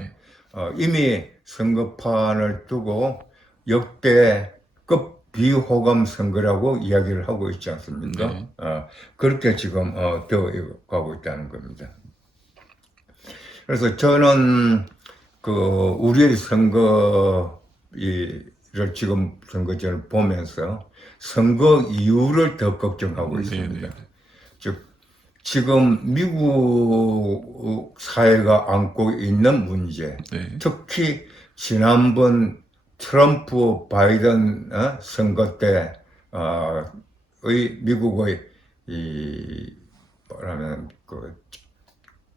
네. 이미 선거판을 두고 역대급 비호감 선거라고 이야기를 하고 있지 않습니까? 네. 그렇게 지금 되어 가고 있다는 겁니다. 그래서 저는 우리의 선거를 지금 선거전을 보면서 선거 이후를 더 걱정하고 있습니다. 네. 즉 지금 미국 사회가 안고 있는 문제, 네. 특히 지난번 트럼프 바이든 선거 때의 미국의 이 뭐라면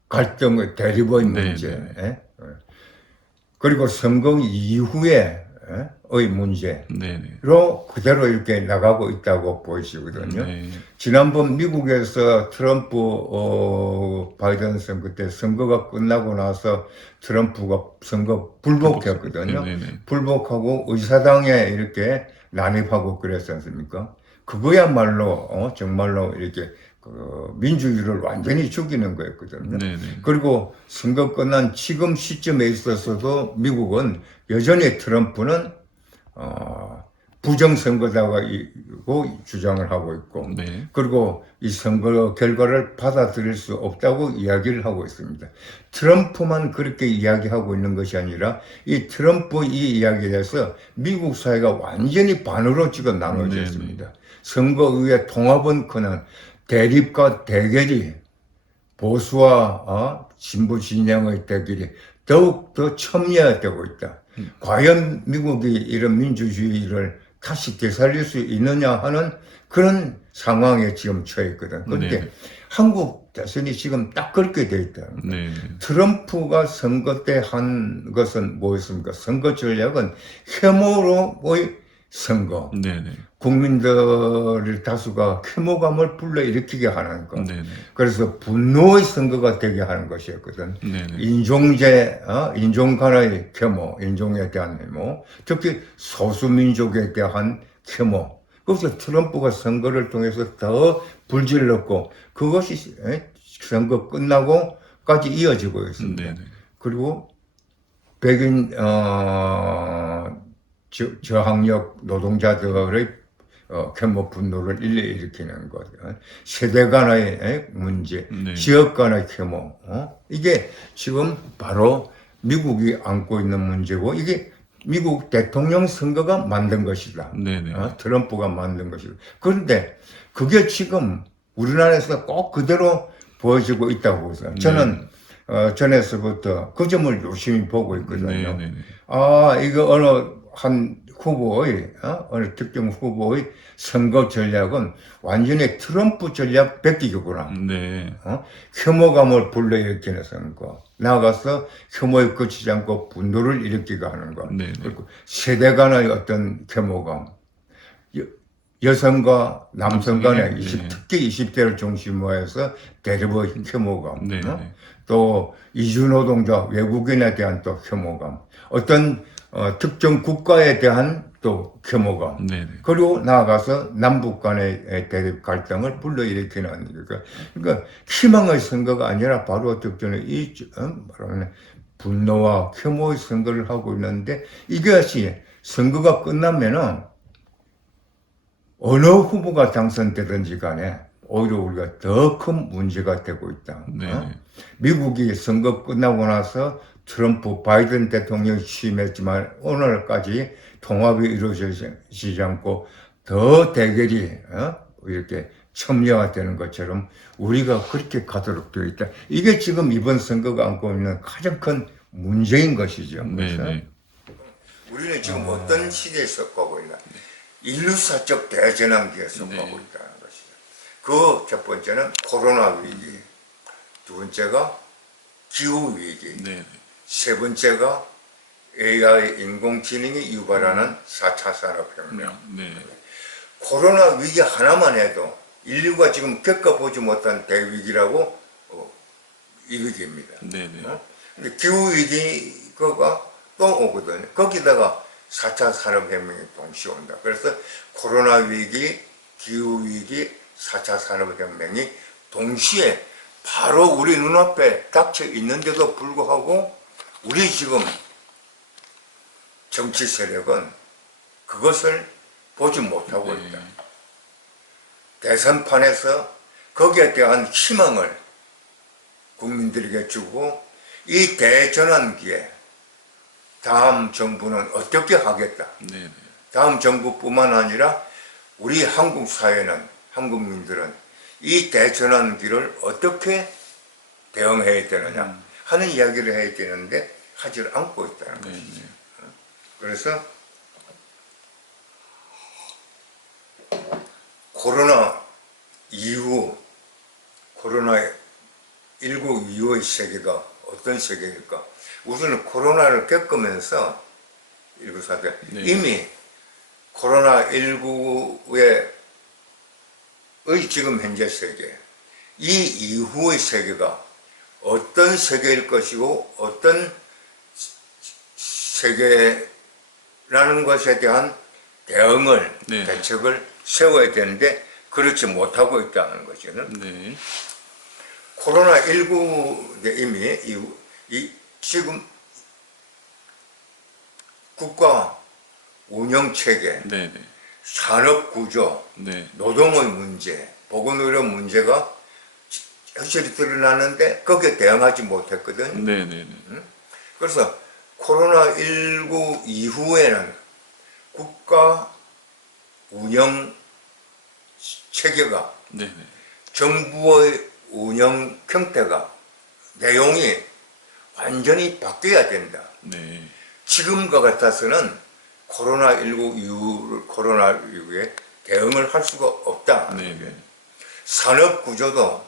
갈등의 대립의 문제, 그리고 선거 이후에 의 문제로 네. 그대로 이렇게 나가고 있다고 보이시거든요. 네. 지난번 미국에서 트럼프 바이든 선거 때 선거가 끝나고 나서 트럼프가 선거 불복했거든요. 네. 불복하고 의사당에 이렇게 난입하고 그랬지 않습니까? 그거야말로 정말로 이렇게 민주주의를 완전히 죽이는 거였거든요. 네. 그리고 선거 끝난 지금 시점에 있어서도 미국은 여전히 트럼프는 부정선거다고 주장을 하고 있고, 네. 그리고 이 선거 결과를 받아들일 수 없다고 이야기를 하고 있습니다. 트럼프만 그렇게 이야기하고 있는 것이 아니라 이 트럼프 이 이야기에 대해서 미국 사회가 완전히 반으로 지금 나눠져 있습니다. 선거의회 통합은커녕 대립과 대결이 보수와 진보 진영의 대결이 더욱 더 첨예화되고 있다. 과연 미국이 이런 민주주의를 다시 되살릴 수 있느냐 하는 그런 상황에 지금 처해 있거든. 그런데 한국 대선이 지금 딱 그렇게 돼 있다. 트럼프가 선거 때 한 것은 뭐였습니까? 선거 전략은 혐오로의 선거. 국민들 다수가 혐오감을 불러일으키게 하는 것. 그래서 분노의 선거가 되게 하는 것이었거든. 인종제, 인종 간의 혐오, 인종에 대한 혐오, 특히 소수민족에 대한 혐오. 그래서 트럼프가 선거를 통해서 더 불질렀고 그것이 선거 끝나고까지 이어지고 있습니다. 그리고 백인 저항력 노동자들의 혐오 분노를 일으키는 것, 세대 간의 문제, 지역 간의 혐오, 이게 지금 바로 미국이 안고 있는 문제고 이게 미국 대통령 선거가 만든 것이다. 트럼프가 만든 것이다. 그런데 그게 지금 우리나라에서 꼭 그대로 보여지고 있다고 보세요. 저는 전에서부터 그 점을 열심히 보고 있거든요. 이거 어느 특정 후보의 선거 전략은 완전히 트럼프 전략 뺏기기구나. 혐오감을 불러일으키는 선거. 나아가서 혐오에 그치지 않고 분노를 일으키게 하는 것. 그리고 세대 간의 어떤 혐오감. 여성과 남성 간의 특히 20대를 중심으로 해서 대립의 혐오감. 또 이주노동자 외국인에 대한 또 혐오감. 어떤 특정 국가에 대한 또 혐오감. 그리고 나아가서 남북 간의 대립 갈등을 불러일으키는 그러니까 희망의 선거가 아니라 바로 적전에 분노와 혐오의 선거를 하고 있는데 이것이 선거가 끝나면은 어느 후보가 당선되든지 간에 오히려 우리가 더 큰 문제가 되고 있다. 미국이 선거 끝나고 나서 트럼프 바이든 대통령이 취임했지만 오늘까지 통합이 이루어지지 않고 더 대결이 이렇게 첨예화되는 것처럼 우리가 그렇게 가도록 되어 있다. 이게 지금 이번 선거가 안고 있는 가장 큰 문제인 것이죠. 우리는 지금 어떤 시대에 속하고 있나? 인류사적 대전환기에 속하고 있다는 것이죠. 그 첫 번째는 코로나 위기, 두 번째가 기후 위기, 세 번째가 AI 인공지능이 유발하는 4차 산업혁명. 코로나 위기 하나만 해도 인류가 지금 겪어보지 못한 대위기라고 이위기입니다. 기후 위기가 또 오거든요. 거기다가 4차 산업혁명이 동시에 온다. 그래서 코로나 위기, 기후 위기, 4차 산업혁명이 동시에 바로 우리 눈앞에 닥쳐 있는데도 불구하고 우리 지금 정치 세력은 그것을 보지 못하고 있다. 대선판에서 거기에 대한 희망을 국민들에게 주고 이 대전환기에 다음 정부는 어떻게 하겠다. 다음 정부뿐만 아니라 우리 한국 사회는, 한국민들은 이 대전환기를 어떻게 대응해야 되느냐 하는 이야기를 해야 되는데 하지 않고 있다는 것이죠. 그래서 코로나 이후, 코로나19 이후의 세계가 어떤 세계일까? 우선은 코로나를 겪으면서 이미 코로나19의 지금 현재 세계, 이 이후의 세계가 어떤 세계일 것이고 어떤 세계라는 것에 대한 대응을, 대책을 세워야 되는데 그렇지 못하고 있다는 거죠. 코로나19에 이미 지금 국가 운영체계, 산업구조, 노동의 문제, 보건의료 문제가 현실이 드러나는데 거기에 대응하지 못했거든. 그래서 코로나19 이후에는 국가 운영 체계가, 정부의 운영 형태가, 내용이 완전히 바뀌어야 된다. 지금과 같아서는 코로나 이후에 대응을 할 수가 없다. 산업 구조도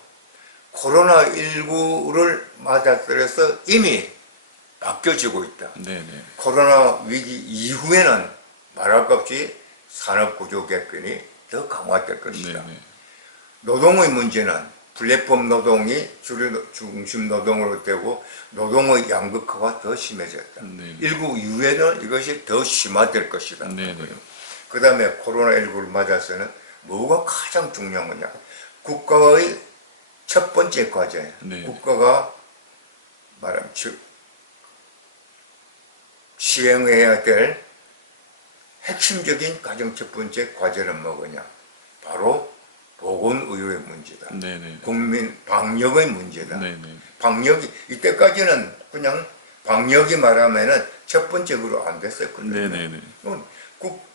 코로나19를 맞아들여서 이미 바뀌어지고 있다. 코로나 위기 이후에는 말할 것 없이 산업 구조 개편이 더 강화될 것이다. 노동의 문제는 플랫폼 노동이 중심 노동으로 되고 노동의 양극화가 더 심해졌다. 19 이후에는 이것이 더 심화될 것이다. 그 다음에 코로나19를 맞아서는 뭐가 가장 중요한 거냐. 국가의 첫 번째 과제, 국가가 말하면 시행해야 될 핵심적인 가장 첫 번째 과제는 뭐냐. 바로 보건의료의 문제다. 국민 방역의 문제다. 방역이 이때까지는 그냥 방역이 말하면은 첫 번째로 안 됐었거든요.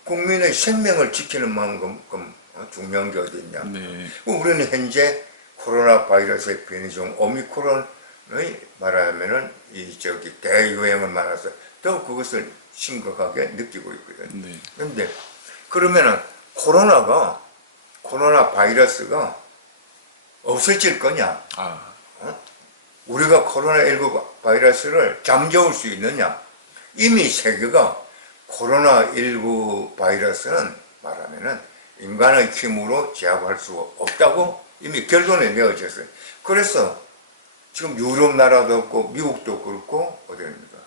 국민의 생명을 지키는 만큼 중요한 게 어디 있냐. 우리는 현재 코로나 바이러스의 변이종 오미크론의 말하면은 대유행을 말해서 더 그것을 심각하게 느끼고 있거든. 그런데 그러면은 코로나 바이러스가 없어질 거냐? 우리가 코로나19 바이러스를 잠재울 수 있느냐? 이미 세계가 코로나19 바이러스는 말하면은 인간의 힘으로 제압할 수가 없다고 이미 결론이 내어졌어요. 그래서 지금 유럽 나라도 없고 미국도 그렇고 어디입니까?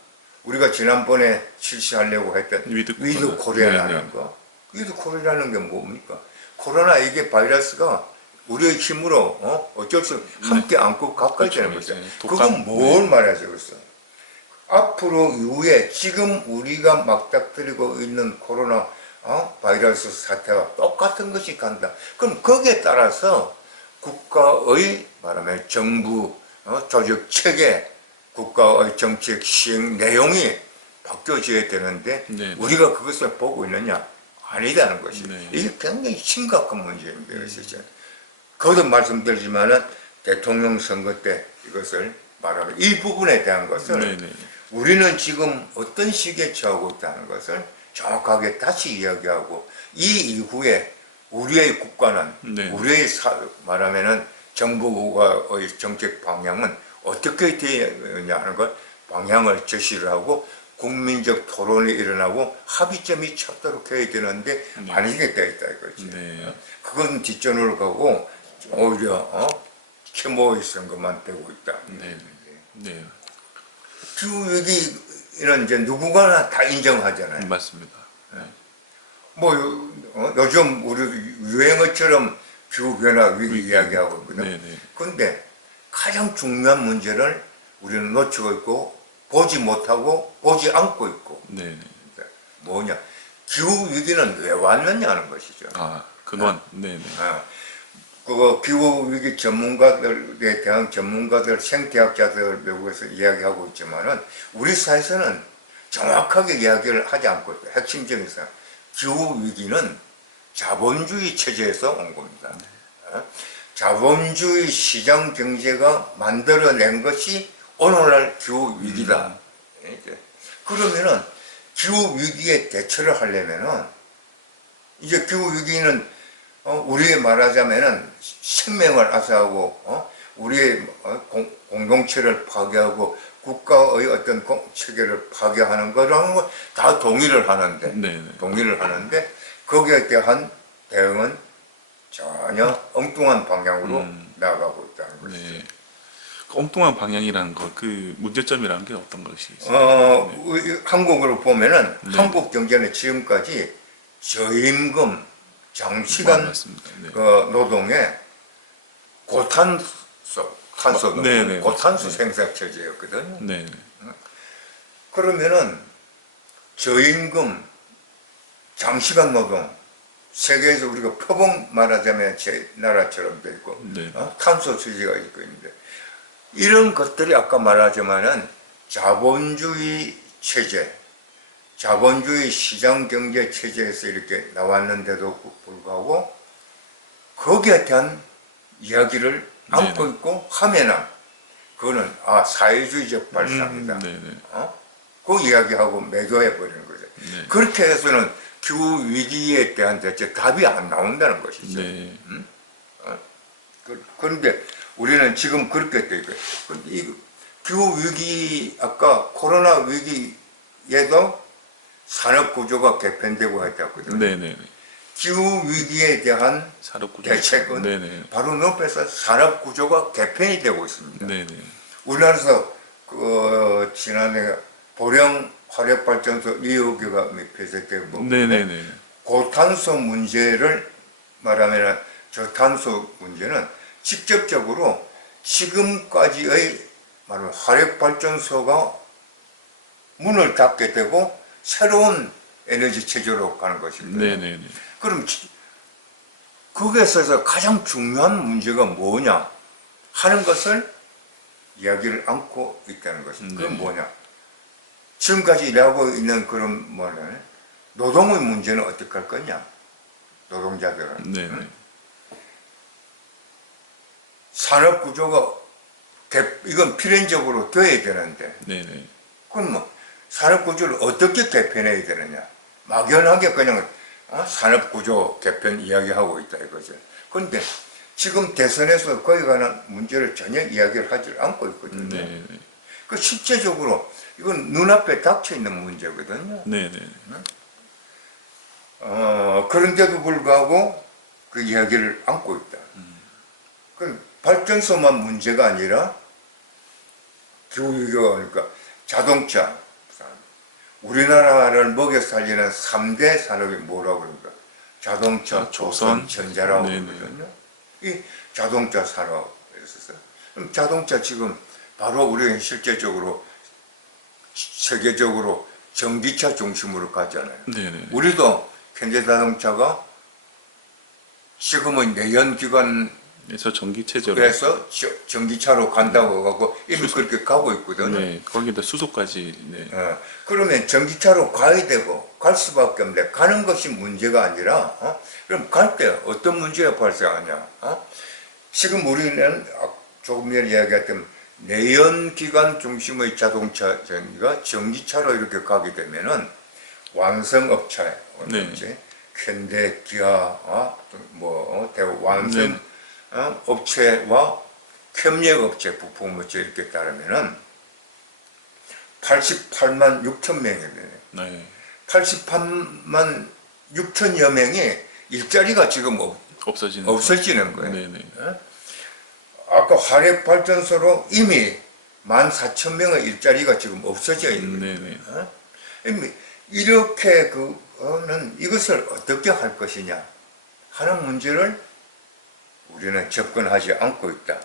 우리가 지난번에 실시하려고 했던 위드 코리아라는 거. 위드 코리아라는 게 뭡니까? 코로나 이게 바이러스가 우리의 힘으로 어쩔 수 함께 안고 가까이 되는 거죠. 그건 뭘 말하죠, 그래서? 앞으로 이후에 지금 우리가 막닥뜨리고 있는 코로나 바이러스 사태와 똑같은 것이 간다. 그럼 거기에 따라서 국가의 말하면 정부 조직 체계, 국가의 정책 시행 내용이 바뀌어져야 되는데 우리가 그것을 보고 있느냐? 아니다는 것이. 이게 굉장히 심각한 문제입니다. 그래서 거듭 말씀드리지만은 대통령 선거 때 이것을 말하면 이 부분에 대한 것을 우리는 지금 어떤 시기에 처하고 있다는 것을 정확하게 다시 이야기하고 이 이후에 우리의 국가는 우리의 말하면은 정부의 정책 방향은 어떻게 되느냐 하는 것 방향을 제시를 하고 국민적 토론이 일어나고 합의점이 찾도록 해야 되는데 아니게 되어 있다 이거지. 그건 뒷전으로 가고 오히려 캐모의 선거만 되고 있다. 지금 여기는 이제 누구나 다 인정하잖아요. 맞습니다. 뭐 요즘 우리 유행어처럼 기후변화 위기 이야기하고 있거든. 그런데 가장 중요한 문제를 우리는 놓치고 있고 보지 못하고 보지 않고 있고. 네. 뭐냐? 기후 위기는 왜 왔느냐는 것이죠. 아, 근원. 네. 그 기후 위기 전문가들에 대한 전문가들, 생태학자들 외국에서 이야기하고 있지만은 우리 사회에서는 정확하게 이야기를 하지 않고 있어요. 핵심적인 사 기후 위기는 자본주의 체제에서 온 겁니다. 자본주의 시장 경제가 만들어낸 것이 오늘날 기후 위기다. 그러면은 기후 위기에 대처를 하려면은 이제 기후 위기는 우리 말하자면은 생명을 앗아가고 우리의 공동체를 파괴하고 국가의 어떤 체계를 파괴하는 거라는 거 다 동의를 하는데 거기에 대한 대응은 전혀 엉뚱한 방향으로 나아가고 있다는 것이죠. 네. 그 엉뚱한 방향이라는 거, 그 문제점이라는 게 어떤 것이 있어요? 한국으로 보면은 한국 경제는 지금까지 저임금, 장시간 그 노동에 고탄소 생산 체제였거든요. 그러면은 저임금, 장시간 노동, 세계에서 우리가 표본 말하자면 제 나라처럼 돼 있고 탄소 수지가 있고 있는데 이런 것들이 아까 말하자면은 자본주의 체제, 자본주의 시장 경제 체제에서 이렇게 나왔는데도 불구하고 거기에 대한 이야기를 안고 있고 하면은 그거는 사회주의적 발상이다. 그 이야기하고 매도해 버리는 거죠. 그렇게 해서는 기후 위기에 대한 대체 답이 안 나온다는 것이죠. 그런데 우리는 지금 그렇게 돼 있고요. 이 기후 위기 아까 코로나 위기에도 산업 구조가 개편되고 했다거든요. 기후 위기에 대한 대책은 바로 옆에서 산업 구조가 개편이 되고 있습니다. 우리나라에서 지난해 보령 화력발전소 2호기가 폐쇄되고 고탄소 문제를 말하면 저탄소 문제는 직접적으로 지금까지의 화력발전소가 문을 닫게 되고 새로운 에너지 체제로 가는 것입니다. 그럼 거기에서 가장 중요한 문제가 뭐냐 하는 것을 이야기를 안고 있다는 것입니다. 그건 뭐냐? 지금까지 일하고 있는 그런 뭐는 노동의 문제는 어떻게 할 거냐? 노동자들은 산업 구조가 이건 필연적으로 돼야 되는데 그건 뭐 산업 구조를 어떻게 개편해야 되느냐? 막연하게 그냥 산업 구조 개편 이야기하고 있다 이거죠. 그런데 지금 대선에서 거기 관한 문제를 전혀 이야기를 하지 않고 있거든요. 그 실제적으로 이건 눈앞에 닥쳐 있는 문제거든요. 그런데도 불구하고 그 이야기를 안고 있다. 그 발전소만 문제가 아니라 기후위기가 오니까 자동차, 우리나라를 먹여 살리는 3대 산업이 뭐라고 그럽니까? 자동차, 조선, 전자라고 그러거든요. 이 자동차 산업에 있어서 그럼 자동차 지금 바로 우리는 실제적으로 세계적으로 전기차 중심으로 가잖아요. 우리도 현대자동차가 지금은 내연기관에서 전기체제로 그래서 전기차로 간다고 하고 이미 그렇게 가고 있거든요. 거기다 수소까지. 그러면 전기차로 가야 되고 갈 수밖에 없는데 가는 것이 문제가 아니라 그럼 갈 때 어떤 문제가 발생하냐? 지금 우리는 조금 전에 이야기했던 내연기관 중심의 자동차 전기가 전기차로 이렇게 가게 되면은 완성업체, 현대, 기아, 완성 업체와 협력업체, 부품업체 이렇게 따르면은 88만 6천 명이네요. 88만 6천여 명의 일자리가 지금 없어지는 거예요. 아까 화력발전소로 이미 14,000명의 일자리가 지금 없어져 있는 거예요. 이렇게 이것을 어떻게 할 것이냐 하는 문제를 우리는 접근하지 않고 있다.